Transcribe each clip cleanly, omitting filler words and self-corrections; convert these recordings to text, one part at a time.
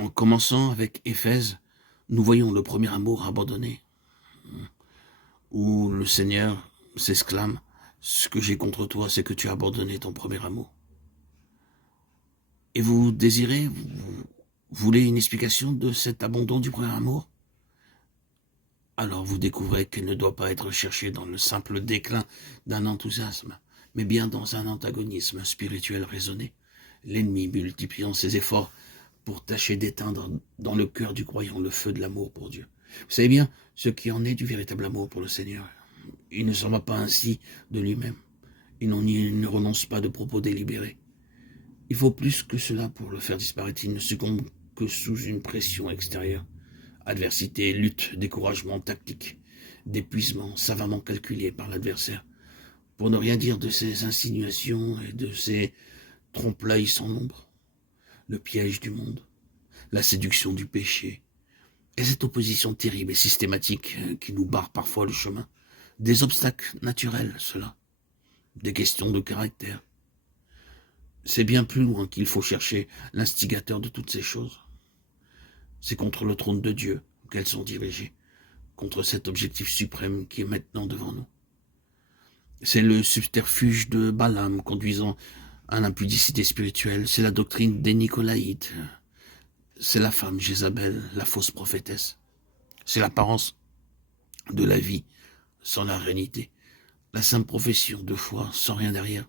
En commençant avec Éphèse, nous voyons le premier amour abandonné, où le Seigneur s'exclame, « Ce que j'ai contre toi, c'est que tu as abandonné ton premier amour. » Et vous désirez, vous voulez une explication de cet abandon du premier amour? Alors vous découvrez qu'elle ne doit pas être cherchée dans le simple déclin d'un enthousiasme, mais bien dans un antagonisme spirituel raisonné, l'ennemi multipliant ses efforts pour tâcher d'éteindre dans le cœur du croyant le feu de l'amour pour Dieu. Vous savez bien ce qui en est du véritable amour pour le Seigneur. Il ne s'en va pas ainsi de lui-même. Il ne renonce pas de propos délibérés. Il faut plus que cela pour le faire disparaître. Il ne succombe que sous une pression extérieure. Adversité, lutte, découragement tactique, d'épuisement savamment calculé par l'adversaire. Pour ne rien dire de ses insinuations et de ses trompe-l'œil sans nombre. Le piège du monde, la séduction du péché, et cette opposition terrible et systématique qui nous barre parfois le chemin. Des obstacles naturels, cela. Des questions de caractère. C'est bien plus loin qu'il faut chercher l'instigateur de toutes ces choses. C'est contre le trône de Dieu qu'elles sont dirigées, contre cet objectif suprême qui est maintenant devant nous. C'est le subterfuge de Balaam conduisant à l'impudicité spirituelle, c'est la doctrine des Nicolaïtes, c'est la femme Jézabel, la fausse prophétesse, c'est l'apparence de la vie sans la réalité, la simple profession de foi sans rien derrière.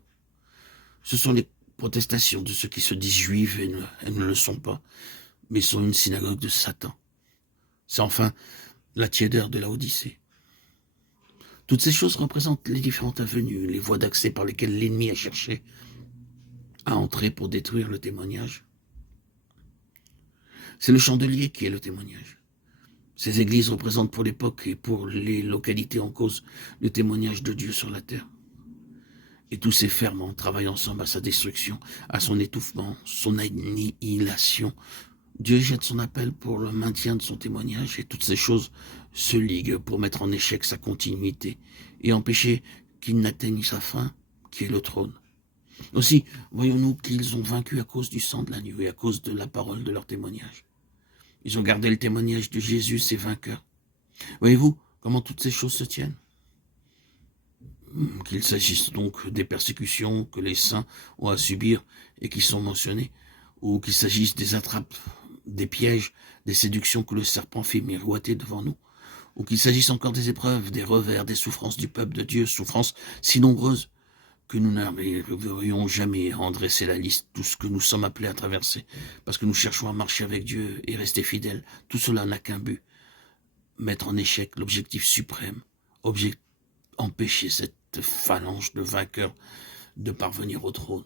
Ce sont les protestations de ceux qui se disent juifs et ne le sont pas, mais sont une synagogue de Satan. C'est enfin la tiédeur de la Odyssée. Toutes ces choses représentent les différentes avenues, les voies d'accès par lesquelles l'ennemi a cherché à entrer pour détruire le témoignage. C'est le chandelier qui est le témoignage. Ces églises représentent pour l'époque et pour les localités en cause le témoignage de Dieu sur la terre. Et tous ces ferments travaillent ensemble à sa destruction, à son étouffement, son annihilation. Dieu jette son appel pour le maintien de son témoignage et toutes ces choses se liguent pour mettre en échec sa continuité et empêcher qu'il n'atteigne sa fin, qui est le trône. Aussi, voyons-nous qu'ils ont vaincu à cause du sang de l'agneau et à cause de la parole de leur témoignage. Ils ont gardé le témoignage de Jésus, ses vainqueurs. Voyez-vous comment toutes ces choses se tiennent? Qu'il s'agisse donc des persécutions que les saints ont à subir et qui sont mentionnées, ou qu'il s'agisse des attrapes, des pièges, des séductions que le serpent fait miroiter devant nous, ou qu'il s'agisse encore des épreuves, des revers, des souffrances du peuple de Dieu, souffrances si nombreuses que nous n'arriverions jamais à en dresser la liste, tout ce que nous sommes appelés à traverser, parce que nous cherchons à marcher avec Dieu et rester fidèles. Tout cela n'a qu'un but, mettre en échec l'objectif suprême, empêcher cette phalange de vainqueurs de parvenir au trône.